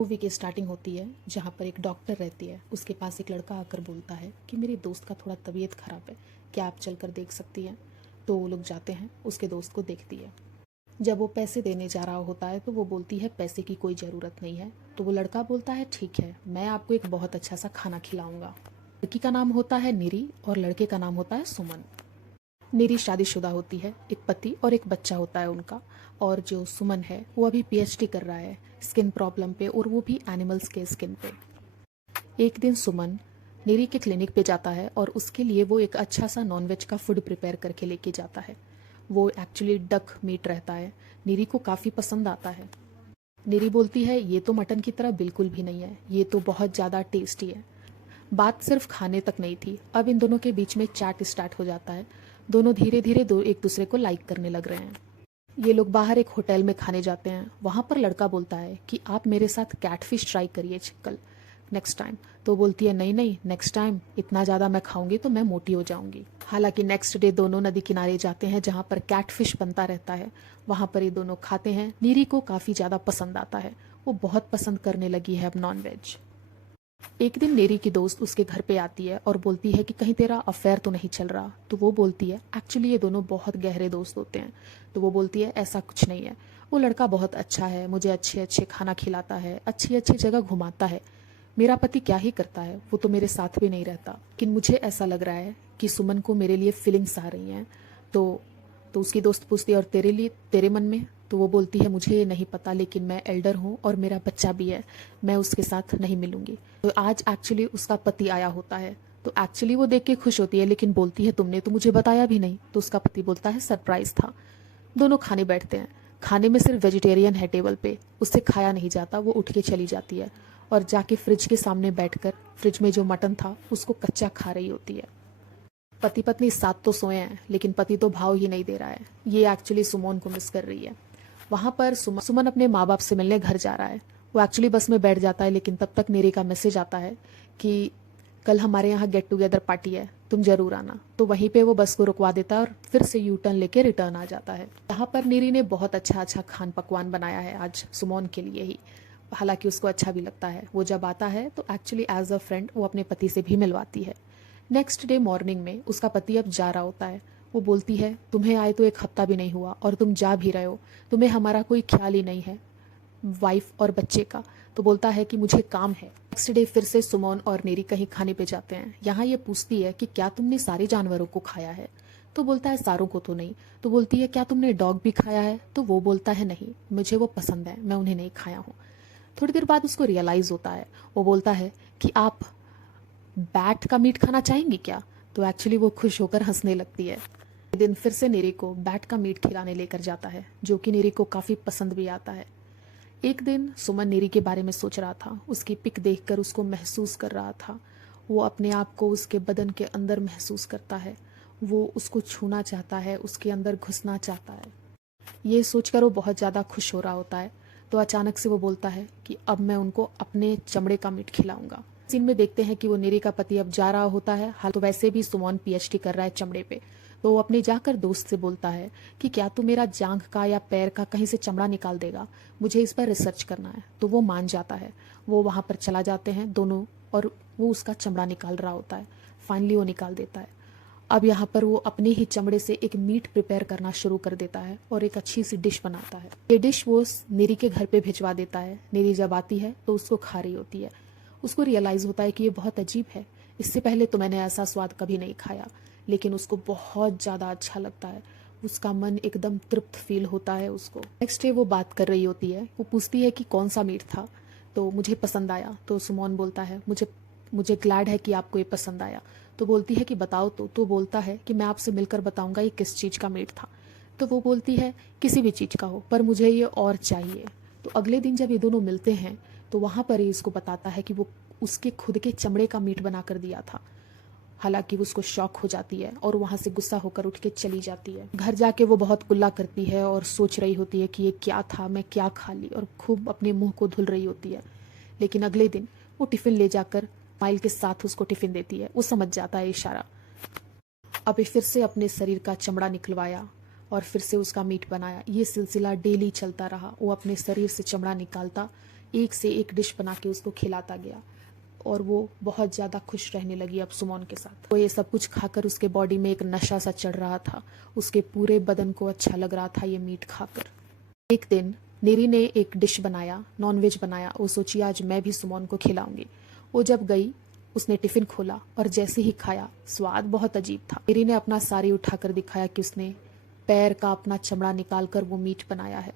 Movie की starting होती है जहाँ पर एक डॉक्टर रहती है। उसके पास एक लड़का आकर बोलता है कि मेरी दोस्त का थोड़ा तबीयत ख़राब है, क्या आप चलकर देख सकती हैं? तो वो लोग जाते हैं, उसके दोस्त को देखती है। जब वो पैसे देने जा रहा होता है तो वो बोलती है पैसे की कोई ज़रूरत नहीं है। तो वो लड़का बोलता है ठीक है, मैं आपको एक बहुत अच्छा सा खाना खिलाऊंगा। लड़की का नाम होता है निरी और लड़के का नाम होता है सुमन। निरी शादीशुदा होती है, एक पति और एक बच्चा होता है उनका। और जो सुमन है वो अभी पीएचडी कर रहा है स्किन प्रॉब्लम पे, और वो भी एनिमल्स के स्किन पे। एक दिन सुमन निरी के क्लिनिक पे जाता है और उसके लिए वो एक अच्छा सा नॉनवेज का फूड प्रिपेयर करके लेके जाता है। वो एक्चुअली डक मीट रहता है। निरी को काफ़ी पसंद आता है। निरी बोलती है ये तो मटन की तरह बिल्कुल भी नहीं है, ये तो बहुत ज़्यादा टेस्टी है। बात सिर्फ खाने तक नहीं थी, अब इन दोनों के बीच में चैट स्टार्ट हो जाता है। दोनों धीरे धीरे एक दूसरे को लाइक करने लग रहे हैं। ये लोग बाहर एक होटल में खाने जाते हैं। वहाँ पर लड़का बोलता है कि आप मेरे साथ कैटफिश ट्राई करिए कल, नेक्स्ट टाइम। तो बोलती है नहीं नहीं, नेक्स्ट टाइम इतना ज़्यादा मैं खाऊंगी तो मैं मोटी हो जाऊंगी। हालांकि नेक्स्ट डे दोनों नदी किनारे जाते हैं जहाँ पर कैटफिश बनता रहता है। वहाँ पर ये दोनों खाते हैं। नीरी को काफ़ी ज़्यादा पसंद आता है, वो बहुत पसंद करने लगी है अब नॉनवेज। एक दिन नेरी की दोस्त उसके घर पे आती है और बोलती है कि कहीं तेरा अफेयर तो नहीं चल रहा। तो वो बोलती है एक्चुअली ये दोनों बहुत गहरे दोस्त होते हैं। तो वो बोलती है ऐसा कुछ नहीं है, वो लड़का बहुत अच्छा है, मुझे अच्छे अच्छे खाना खिलाता है, अच्छी अच्छी जगह घुमाता है। मेरा पति क्या ही करता है, वो तो मेरे साथ भी नहीं रहता। लेकिन मुझे ऐसा लग रहा है कि सुमन को मेरे लिए फीलिंग्स आ रही हैं। तो तो उसकी दोस्त पूछती है और तेरे लिए, तेरे मन में? तो वो बोलती है मुझे ये नहीं पता, लेकिन मैं एल्डर हूँ और मेरा बच्चा भी है, मैं उसके साथ नहीं मिलूंगी। तो आज एक्चुअली उसका पति आया होता है। तो एक्चुअली वो देख के खुश होती है, लेकिन बोलती है तुमने तो मुझे बताया भी नहीं। तो उसका पति बोलता है सरप्राइज था। दोनों खाने बैठते हैं। खाने में सिर्फ वेजिटेरियन है टेबल पे, उससे खाया नहीं जाता। वो उठ के चली जाती है और जाके फ्रिज के सामने बैठकर फ्रिज में जो मटन था उसको कच्चा खा रही होती है। पति पत्नी साथ तो सोए हैं, लेकिन पति तो भाव ही नहीं दे रहा है। ये एक्चुअली सुमन को मिस कर रही है। वहां पर सुमन अपने माँ बाप से मिलने घर जा रहा है। वो एक्चुअली बस में बैठ जाता है, लेकिन तब तक नेरी का मैसेज आता है कि कल हमारे यहाँ गेट टुगेदर पार्टी है, तुम जरूर आना। तो वहीं पे वो बस को रुकवा देता है और फिर से यू टर्न लेके रिटर्न आ जाता है। यहाँ पर नेरी ने बहुत अच्छा अच्छा खान पकवान बनाया है आज सुमन के लिए ही। हालांकि उसको अच्छा भी लगता है। वो जब आता है तो एक्चुअली एज अ फ्रेंड वो अपने पति से भी मिलवाती है। नेक्स्ट डे मॉर्निंग में उसका पति अब जा रहा होता है। वो बोलती है तुम्हें आए तो एक हफ्ता भी नहीं हुआ और तुम जा भी रहे हो, तुम्हें हमारा कोई ख्याल ही नहीं है, वाइफ और बच्चे का। तो बोलता है कि मुझे काम है। नेक्स्ट डे फिर से सुमन और नेरी कहीं खाने पे जाते हैं। यहाँ ये पूछती है कि क्या तुमने सारे जानवरों को खाया है? तो बोलता है सारों को तो नहीं। तो बोलती है क्या तुमने डॉग भी खाया है? तो वो बोलता है नहीं, मुझे वो पसंद है, मैं उन्हें नहीं खाया हूँ। थोड़ी देर बाद उसको रियलाइज होता है। वो बोलता है कि आप बैट का मीट खाना चाहेंगी क्या? तो एक्चुअली वो खुश होकर हंसने लगती है। दिन फिर से नेरी को बैट का मीट खिलाने लेकर जाता है, जो कि नेरी को काफ़ी पसंद भी आता है। एक दिन सुमन नेरी के बारे में सोच रहा था। उसकी पिक देखकर उसको महसूस कर रहा था। वो अपने आप को उसके बदन के अंदर महसूस करता है। वो उसको छूना चाहता है, उसके अंदर घुसना चाहता है। ये सोचकर वो बहुत ज़्यादा खुश हो रहा होता है। तो अचानक से वो बोलता है कि अब मैं उनको अपने चमड़े का मीट खिलाऊंगा। सीन में देखते हैं कि वो नेरी का पति अब जा रहा होता है। हाल तो वैसे भी सुमन पीएचडी कर रहा है चमड़े पे। तो वो अपने जाकर दोस्त से बोलता है कि क्या तू मेरा जांघ का या पैर का कहीं से चमड़ा निकाल देगा, मुझे इस पर रिसर्च करना है। तो वो मान जाता है। वो वहाँ पर चला जाते हैं दोनों, और वो उसका चमड़ा निकाल रहा होता है। फाइनली वो निकाल देता है। अब यहाँ पर वो अपने ही चमड़े से एक मीट प्रिपेयर करना शुरू कर देता है और एक अच्छी सी डिश बनाता है। ये डिश वो नेरी के घर पे भिजवा देता है। नेरी जब आती है तो उसको खा रही होती है। उसको रियलाइज़ होता है कि ये बहुत अजीब है, इससे पहले तो मैंने ऐसा स्वाद कभी नहीं खाया। लेकिन उसको बहुत ज़्यादा अच्छा लगता है। उसका मन एकदम तृप्त फील होता है उसको। नेक्स्ट डे वो बात कर रही होती है। वो पूछती है कि कौन सा मीट था? तो मुझे पसंद आया। तो सुमन बोलता है मुझे मुझे ग्लैड है कि आपको ये पसंद आया। तो बोलती है कि बताओ। तो बोलता है कि मैं आपसे मिलकर बताऊंगा ये किस चीज़ का मीट था। तो वो बोलती है किसी भी चीज़ का हो, पर मुझे ये और चाहिए। तो अगले दिन जब ये दोनों मिलते हैं तो वहाँ पर ही इसको बताता है कि वो उसके खुद के चमड़े का मीट बना कर दिया था। हालांकि उसको शौक हो जाती है और वहाँ से गुस्सा होकर उठ के चली जाती है। घर जाके वो बहुत कुल्ला करती है और सोच रही होती है कि ये क्या था, मैं क्या खा ली, और खूब अपने मुंह को धुल रही होती है। लेकिन अगले दिन वो टिफ़िन ले जाकर माइल के साथ उसको टिफ़िन देती है। वो समझ जाता है इशारा। अभी फिर से अपने शरीर का चमड़ा निकलवाया और फिर से उसका मीट बनाया। ये सिलसिला डेली चलता रहा। वो अपने शरीर से चमड़ा निकालता, एक से एक डिश बना के उसको खिलाता गया और वो बहुत ज़्यादा खुश रहने लगी अब सुमन के साथ। वो ये सब कुछ खाकर उसके बॉडी में एक नशा सा चढ़ रहा था, उसके पूरे बदन को अच्छा लग रहा था ये मीट खाकर। एक दिन निरी ने एक डिश बनाया, नॉनवेज बनाया। वो सोची आज मैं भी सुमन को खिलाऊंगी। वो जब गई उसने टिफिन खोला और जैसे ही खाया स्वाद बहुत अजीब था। निरी ने अपना साड़ी उठाकर दिखाया कि उसने पैर का अपना चमड़ा निकाल कर वो मीट बनाया है।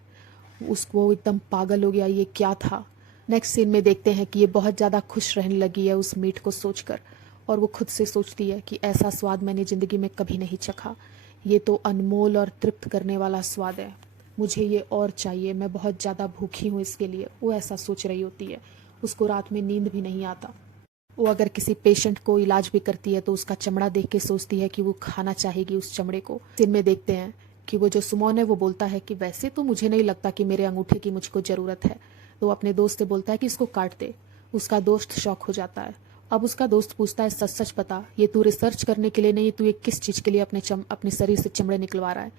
उसको एकदम पागल हो गया, ये क्या था। नेक्स्ट सीन में देखते हैं कि ये बहुत ज़्यादा खुश रहने लगी है उस मीट को सोचकर, और वो खुद से सोचती है कि ऐसा स्वाद मैंने ज़िंदगी में कभी नहीं चखा। ये तो अनमोल और तृप्त करने वाला स्वाद है, मुझे ये और चाहिए, मैं बहुत ज़्यादा भूखी हूँ इसके लिए। वो ऐसा सोच रही होती है। उसको रात में नींद भी नहीं आता। वो अगर किसी पेशेंट को इलाज भी करती है तो उसका चमड़ा देख के सोचती है कि वो खाना चाहेगी उस चमड़े को। सीन में देखते हैं कि वो जो सुमन है वो बोलता है कि वैसे तो मुझे नहीं लगता कि मेरे अंगूठे की मुझको ज़रूरत है। तो वो अपने दोस्त से बोलता है कि इसको काट दे। उसका दोस्त शॉक हो जाता है। अब उसका दोस्त पूछता है सच सच बता, ये तू रिसर्च करने के लिए नहीं, तू ये किस चीज़ के लिए अपने शरीर से चमड़े निकलवा रहा है।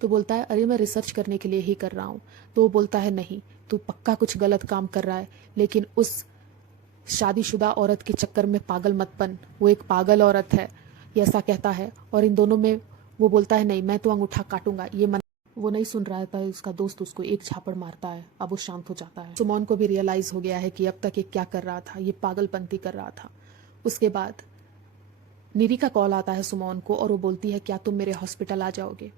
तो बोलता है अरे मैं रिसर्च करने के लिए ही कर रहा हूँ। तो वो बोलता है नहीं, तू पक्का कुछ गलत काम कर रहा है, लेकिन उस शादीशुदा औरत के चक्कर में पागल मत बन, वो एक पागल औरत है, ये ऐसा कहता है। और इन दोनों में वो बोलता है नहीं मैं तो अंगूठा काटूंगा, ये मन। वो नहीं सुन रहा था, उसका दोस्त उसको एक झापड़ मारता है। अब वो शांत हो जाता है। सुमन को भी रियलाइज हो गया है कि अब तक ये क्या कर रहा था, ये पागलपंती कर रहा था। उसके बाद निरी का कॉल आता है सुमन को और वो बोलती है क्या तुम मेरे हॉस्पिटल आ जाओगे।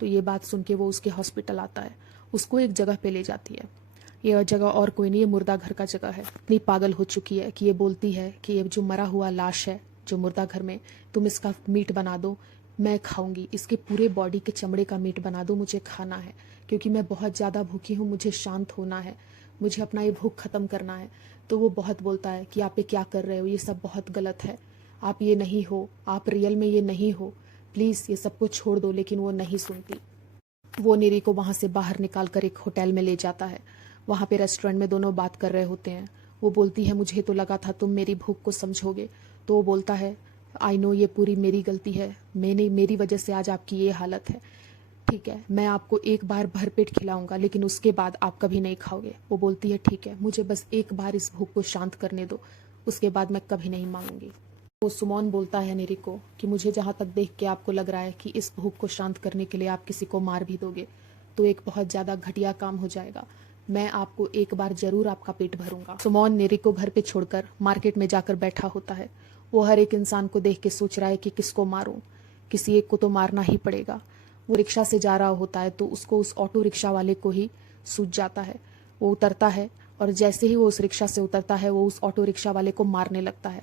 तो ये बात सुन के वो उसके हॉस्पिटल आता है, उसको एक जगह पे ले जाती है। ये जगह और कोई नहीं, ये मुर्दा घर का जगह है। इतनी पागल हो चुकी है कि ये बोलती है कि ये जो मरा हुआ लाश है जो मुर्दा घर में, तुम इसका मीट बना दो, मैं खाऊंगी। इसके पूरे बॉडी के चमड़े का मीट बना दो, मुझे खाना है, क्योंकि मैं बहुत ज़्यादा भूखी हूँ, मुझे शांत होना है, मुझे अपना ये भूख ख़त्म करना है। तो वो बहुत बोलता है कि आप ये क्या कर रहे हो, ये सब बहुत गलत है, आप ये नहीं हो, आप रियल में ये नहीं हो, प्लीज़ ये सब कुछ छोड़ दो। लेकिन वो नहीं सुनती। वो निरी को वहाँ से बाहर निकाल कर एक होटल में ले जाता है। वहाँ पे रेस्टोरेंट में दोनों बात कर रहे होते हैं। वो बोलती है मुझे तो लगा था तुम मेरी भूख को समझोगे। तो वो बोलता है आई नो ये पूरी मेरी गलती है, मेरी वजह से आज आपकी ये हालत है। ठीक है, मैं आपको एक बार भरपेट खिलाऊंगा, लेकिन उसके बाद आप कभी नहीं खाओगे। वो बोलती है ठीक है, मुझे बस एक बार इस भूख को शांत करने दो, उसके बाद मैं कभी नहीं मांगूंगी। वो सुमन बोलता है निरी को कि मुझे जहाँ तक देख के आपको लग रहा है कि इस भूख को शांत करने के लिए आप किसी को मार भी दोगे तो एक बहुत ज़्यादा घटिया काम हो जाएगा। मैं आपको एक बार जरूर आपका पेट भरूंगा। सुमन निरी को घर पे छोड़कर मार्केट में जाकर बैठा होता है। वो हर एक इंसान को देख के सोच रहा है कि किसको मारूं, किसी एक को तो मारना ही पड़ेगा। वो रिक्शा से जा रहा होता है तो उसको उस ऑटो रिक्शा वाले को ही सूझ जाता है। वो उतरता है और जैसे ही वो उस रिक्शा से उतरता है वो उस ऑटो रिक्शा वाले को मारने लगता है।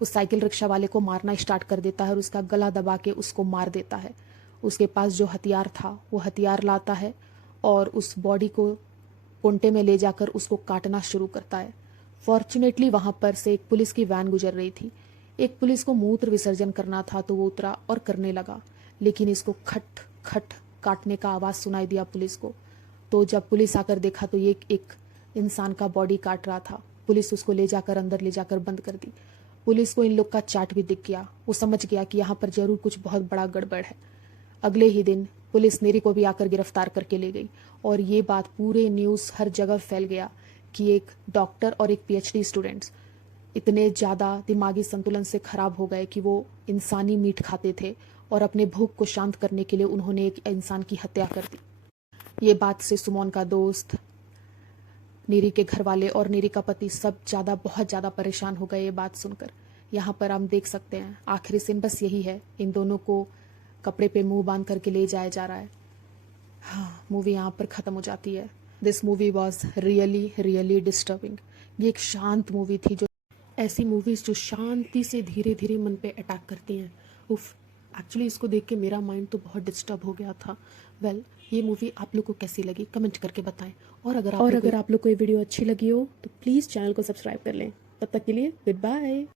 उस साइकिल रिक्शा वाले को मारना स्टार्ट कर देता है और उसका गला दबा के उसको मार देता है। उसके पास जो हथियार था वो हथियार लाता है और उस बॉडी को कुंटे में ले जाकर उसको काटना शुरू करता है। फॉर्चुनेटली वहाँ पर से एक पुलिस की वैन गुजर रही थी। एक पुलिस को मूत्र विसर्जन करना था तो वो उतरा और करने लगा, लेकिन इसको खट खट काटने का आवाज़ सुनाई दिया पुलिस को। तो जब पुलिस आकर देखा तो ये एक इंसान का बॉडी काट रहा था। पुलिस उसको ले जाकर अंदर ले जाकर बंद कर दी। पुलिस को इन लोग का चार्ट भी दिख गया। वो समझ गया कि यहाँ पर जरूर कुछ बहुत बड़ा गड़बड़ है। अगले ही दिन पुलिस निरी को भी आकर गिरफ्तार करके ले गई और ये बात पूरे न्यूज़ हर जगह फैल गया कि एक डॉक्टर और एक पीएचडी स्टूडेंट्स इतने ज़्यादा दिमागी संतुलन से ख़राब हो गए कि वो इंसानी मीट खाते थे और अपने भूख को शांत करने के लिए उन्होंने एक इंसान की हत्या कर दी। ये बात से सुमन का दोस्त, निरी के घर वाले और निरी का पति सब बहुत ज़्यादा परेशान हो गए ये बात सुनकर। यहाँ पर हम देख सकते हैं आखिरी सीन बस यही है, इन दोनों को कपड़े पे मुंह बांध करके ले जाया जा रहा है। हाँ, मूवी यहाँ पर ख़त्म हो जाती है। This movie was really really disturbing. ये एक शांत मूवी थी, जो ऐसी मूवीज़ जो शांति से धीरे धीरे मन पे अटैक करती हैं। उफ, एक्चुअली इसको देख के मेरा माइंड तो बहुत डिस्टर्ब हो गया था। वेल, ये मूवी आप लोग को कैसी लगी कमेंट करके बताएं। और अगर आप लोग को ये वीडियो अच्छी लगी हो तो प्लीज़ चैनल को सब्सक्राइब कर लें। तब तक के लिए गुड बाय।